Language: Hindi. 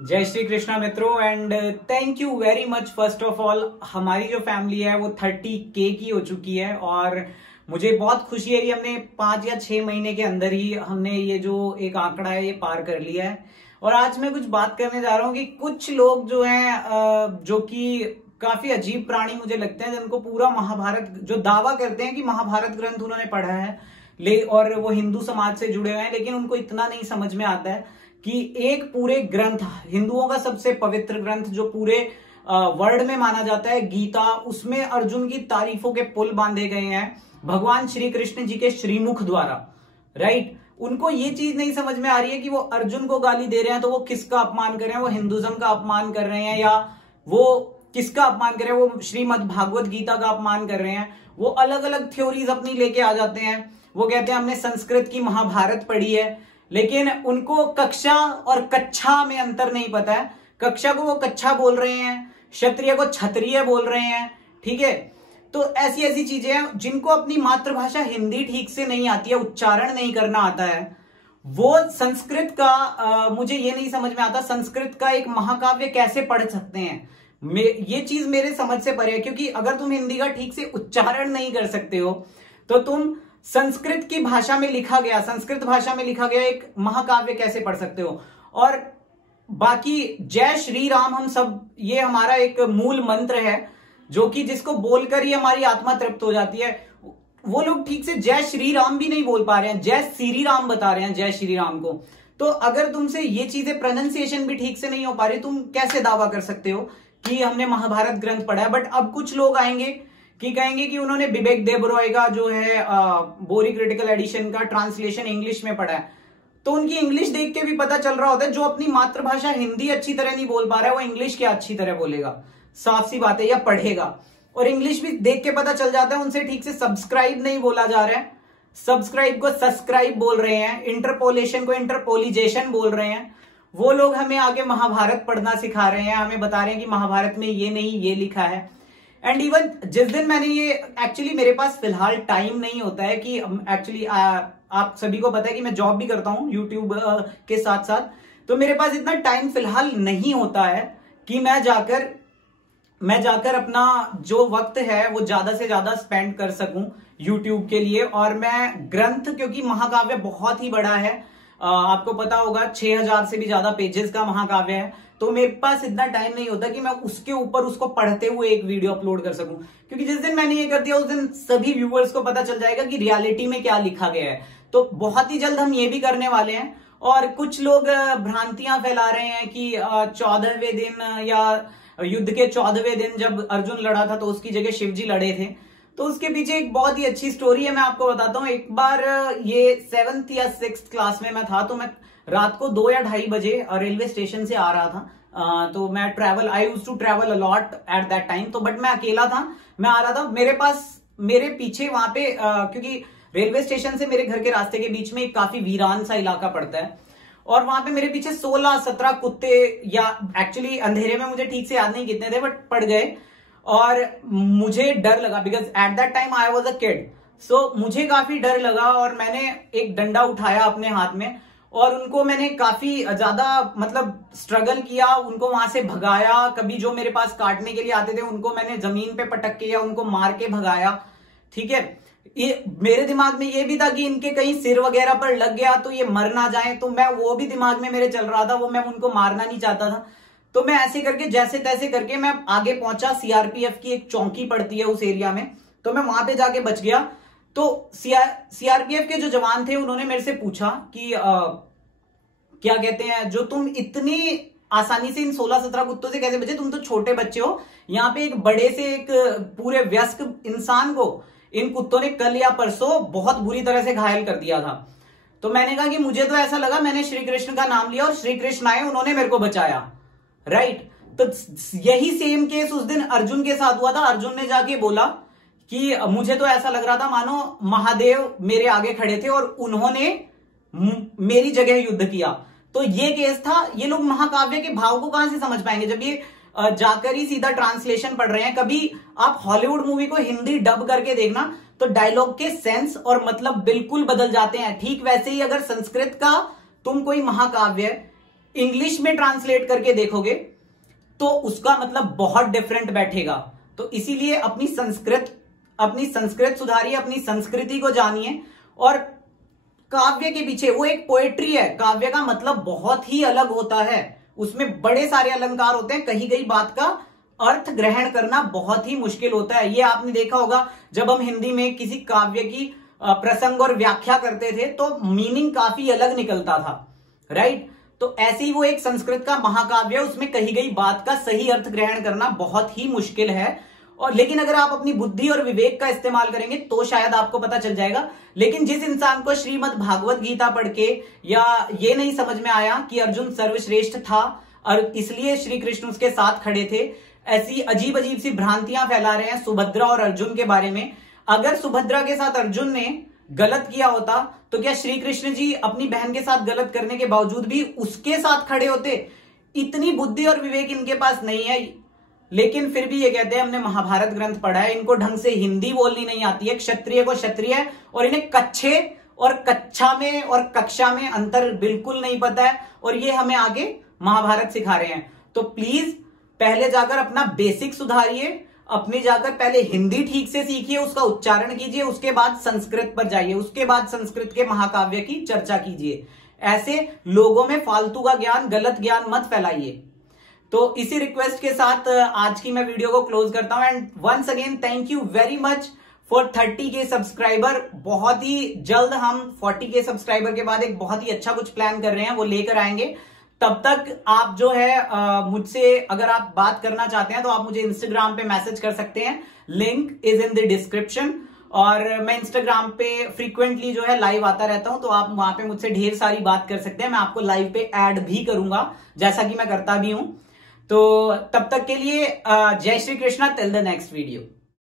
जय श्री कृष्णा मित्रों and thank you very much. First of all हमारी जो फैमिली है वो 30K की हो चुकी है और मुझे बहुत खुशी है कि हमने 5 या 6 महीने के अंदर ही हमने ये जो एक आंकड़ा है ये पार कर लिया है। और आज मैं कुछ बात करने जा रहा हूँ कि कुछ लोग जो हैं जो कि काफी अजीब प्राणी मुझे लगते हैं, जिनको पूरा महाभारत जो दावा करते हैं कि महाभारत ग्रंथ उन्होंने पढ़ा है और वो हिंदू समाज से जुड़े हुए हैं, लेकिन उनको इतना नहीं समझ में आता है कि एक पूरे ग्रंथ, हिंदुओं का सबसे पवित्र ग्रंथ जो पूरे वर्ल्ड में माना जाता है, गीता, उसमें अर्जुन की तारीफों के पुल बांधे गए हैं भगवान श्री कृष्ण जी के श्रीमुख द्वारा। राइट, उनको ये चीज नहीं समझ में आ रही है कि वो अर्जुन को गाली दे रहे हैं तो वो किसका अपमान कर रहे हैं, वो हिंदुज्म का अपमान कर रहे हैं या वो किसका अपमान कर रहे हैं, वो श्रीमद् भागवत गीता का अपमान कर रहे हैं। वो अलग अलग थ्योरीज अपनी लेके आ जाते हैं। वो कहते हैं हमने संस्कृत की महाभारत पढ़ी है, लेकिन उनको कक्षा और कक्षा में अंतर नहीं पता है। कक्षा को वो कक्षा बोल रहे हैं, क्षत्रिय को क्षत्रिय बोल रहे हैं। ठीक है, तो ऐसी ऐसी चीजें हैं। जिनको अपनी मातृभाषा हिंदी ठीक से नहीं आती है, उच्चारण नहीं करना आता है, वो संस्कृत का मुझे ये नहीं समझ में आता संस्कृत का एक महाकाव्य कैसे पढ़ सकते हैं। ये चीज मेरे समझ से परे है, क्योंकि अगर तुम हिंदी का ठीक से उच्चारण नहीं कर सकते हो तो तुम संस्कृत की भाषा में लिखा गया, संस्कृत भाषा में लिखा गया एक महाकाव्य कैसे पढ़ सकते हो। और बाकी जय श्री राम हम सब, ये हमारा एक मूल मंत्र है जो कि जिसको बोलकर ही हमारी आत्मा तृप्त हो जाती है। वो लोग ठीक से जय श्री राम भी नहीं बोल पा रहे हैं, जय श्री राम बता रहे हैं जय श्री राम को। तो अगर तुमसे ये चीजें प्रोनाउंसिएशन भी ठीक से नहीं हो पा रही, तुम कैसे दावा कर सकते हो कि हमने महाभारत ग्रंथ पढ़ा है। बट अब कुछ लोग आएंगे कि कहेंगे कि उन्होंने विवेक देबरॉय का जो है बोरी क्रिटिकल एडिशन का ट्रांसलेशन इंग्लिश में पढ़ा है, तो उनकी इंग्लिश देख के भी पता चल रहा होता है। जो अपनी मातृभाषा हिंदी अच्छी तरह नहीं बोल पा रहा है, वो इंग्लिश क्या अच्छी तरह बोलेगा, साफ सी बात है, या पढ़ेगा। और इंग्लिश भी देख के पता चल जाता है, उनसे ठीक से सब्सक्राइब नहीं बोला जा रहा है, सब्सक्राइब को सब्सक्राइब बोल रहे हैं, इंटरपोलेशन को इंटरपोलिजेशन बोल रहे हैं। वो लोग हमें आगे महाभारत पढ़ना सिखा रहे हैं, हमें बता रहे हैं कि महाभारत में ये नहीं ये लिखा है। एंड इवन जिस दिन मैंने ये, एक्चुअली मेरे पास फिलहाल टाइम नहीं होता है कि एक्चुअली आप सभी को पता है कि मैं जॉब भी करता हूं यूट्यूब के साथ साथ, तो मेरे पास इतना टाइम फिलहाल नहीं होता है कि मैं जाकर अपना जो वक्त है वो ज्यादा से ज्यादा स्पेंड कर सकूं यूट्यूब के लिए। और मैं ग्रंथ, क्योंकि महाकाव्य बहुत ही बड़ा है, आपको पता होगा 6000 से भी ज्यादा पेजेस का महाकाव्य है, तो मेरे पास इतना टाइम नहीं होता कि मैं उसके ऊपर उसको पढ़ते हुए एक वीडियो अपलोड कर सकूं। क्योंकि जिस दिन मैंने ये कर दिया उस दिन सभी व्यूअर्स को पता चल जाएगा कि रियलिटी में क्या लिखा गया है। तो बहुत ही जल्द हम ये भी करने वाले हैं। और कुछ लोग भ्रांतियां फैला रहे हैं कि 14वें दिन या युद्ध के 14वें दिन जब अर्जुन लड़ा था तो उसकी जगह शिवजी लड़े थे। तो उसके पीछे एक बहुत ही अच्छी स्टोरी है, मैं आपको बताता हूँ। एक बार ये 7th या 6th क्लास में मैं था, तो मैं रात को 2 या 2:30 बजे रेलवे स्टेशन से आ रहा था। तो मैं आई यूज्ड टू ट्रैवल अलॉट lot that that, time but मैं अकेला था, मैं आ रहा था। मेरे पीछे वहां पे क्योंकि रेलवे स्टेशन से मेरे घर के रास्ते के बीच में एक काफी वीरान सा इलाका पड़ता है, और वहां पे मेरे पीछे 16-17 कुत्ते, या एक्चुअली अंधेरे में मुझे ठीक से याद नहीं कितने थे, बट पड़ गए। और मुझे डर लगा, because at that time I was a kid, so मुझे काफी डर लगा। और मैंने एक डंडा उठाया अपने हाथ में और उनको मैंने काफी ज्यादा मतलब स्ट्रगल किया, उनको वहां से भगाया। कभी जो मेरे पास काटने के लिए आते थे उनको मैंने जमीन पे पटक के या उनको मार के भगाया। ठीक है, ये मेरे दिमाग में ये भी था कि इनके कहीं सिर वगैरह पर लग गया तो ये मर ना जाए, तो मैं वो भी दिमाग में मेरे चल रहा था, वो मैं उनको मारना नहीं चाहता था। तो मैं ऐसे करके जैसे तैसे करके मैं आगे पहुंचा। सीआरपीएफ की एक चौकी पड़ती है उस एरिया में, तो मैं वहां पे जाके बच गया। तो सीआरपीएफ के जो जवान थे उन्होंने मेरे से पूछा कि क्या कहते हैं, जो तुम इतनी आसानी से इन 16-17 कुत्तों से कैसे बचे, तुम तो छोटे बच्चे हो, यहाँ पे एक बड़े से एक पूरे वयस्क इंसान को इन कुत्तों ने कल या परसों बहुत बुरी तरह से घायल कर दिया था। तो मैंने कहा कि मुझे तो ऐसा लगा, मैंने श्री कृष्ण का नाम लिया और श्री कृष्ण आए, उन्होंने मेरे को बचाया। राइट, तो यही सेम केस उस दिन अर्जुन के साथ हुआ था। अर्जुन ने जाके बोला कि मुझे तो ऐसा लग रहा था मानो महादेव मेरे आगे खड़े थे और उन्होंने मेरी जगह युद्ध किया। तो ये केस था। ये लोग महाकाव्य के भाव को कहां से समझ पाएंगे जब ये जाकर ही सीधा ट्रांसलेशन पढ़ रहे हैं। कभी आप हॉलीवुड मूवी को हिंदी डब करके देखना तो डायलॉग के सेंस और मतलब बिल्कुल बदल जाते हैं। ठीक वैसे ही अगर संस्कृत का तुम कोई महाकाव्य इंग्लिश में ट्रांसलेट करके देखोगे तो उसका मतलब बहुत डिफरेंट बैठेगा। तो इसीलिए अपनी संस्कृत सुधारिए, अपनी संस्कृति को जानिए। और काव्य के पीछे वो एक पोएट्री है, काव्य का मतलब बहुत ही अलग होता है, उसमें बड़े सारे अलंकार होते हैं, कही गई बात का अर्थ ग्रहण करना बहुत ही मुश्किल होता है। ये आपने देखा होगा जब हम हिंदी में किसी काव्य की प्रसंग और व्याख्या करते थे तो मीनिंग काफी अलग निकलता था, राइट। तो ऐसे ही वो एक संस्कृत का महाकाव्य, उसमें कही गई बात का सही अर्थ ग्रहण करना बहुत ही मुश्किल है। और लेकिन अगर आप अपनी बुद्धि और विवेक का इस्तेमाल करेंगे तो शायद आपको पता चल जाएगा। लेकिन जिस इंसान को श्रीमद् भागवत गीता पढ़ के या ये नहीं समझ में आया कि अर्जुन सर्वश्रेष्ठ था और इसलिए श्री कृष्ण उसके साथ खड़े थे, ऐसी अजीब अजीब सी भ्रांतियां फैला रहे हैं सुभद्रा और अर्जुन के बारे में। अगर सुभद्रा के साथ अर्जुन ने गलत किया होता तो क्या श्री कृष्ण जी अपनी बहन के साथ गलत करने के बावजूद भी उसके साथ खड़े होते? इतनी बुद्धि और विवेक इनके पास नहीं है, लेकिन फिर भी ये कहते हैं हमने महाभारत ग्रंथ पढ़ा है, इनको ढंग से हिंदी बोलनी नहीं आती है, क्षत्रिय को क्षत्रिय और इन्हें कच्छे और कक्षा में और कक्षा में अंतर बिल्कुल नहीं पता है, और ये हमें आगे महाभारत सिखा रहे हैं। तो प्लीज पहले जाकर अपना बेसिक सुधारिए, अपने जाकर पहले हिंदी ठीक से सीखिए, उसका उच्चारण कीजिए, उसके बाद संस्कृत पर जाइए, उसके बाद संस्कृत के महाकाव्य की चर्चा कीजिए। ऐसे लोगों में फालतू का ज्ञान, गलत ज्ञान मत फैलाइए। तो इसी रिक्वेस्ट के साथ आज की मैं वीडियो को क्लोज करता हूं। And once again thank you very much for 30K subscriber. बहुत ही जल्द हम 40K सब्सक्राइबर के बाद एक बहुत ही अच्छा कुछ प्लान कर रहे हैं, वो लेकर आएंगे। तब तक आप जो है मुझसे अगर आप बात करना चाहते हैं तो आप मुझे इंस्टाग्राम पे मैसेज कर सकते हैं, link is in the description. और मैं इंस्टाग्राम पे फ्रीक्वेंटली जो है लाइव आता रहता हूं, तो आप वहां पे मुझसे ढेर सारी बात कर सकते हैं। मैं आपको लाइव पे ऐड भी करूंगा जैसा कि मैं करता भी हूं। तो तब तक के लिए जय Shri Krishna, till the next video.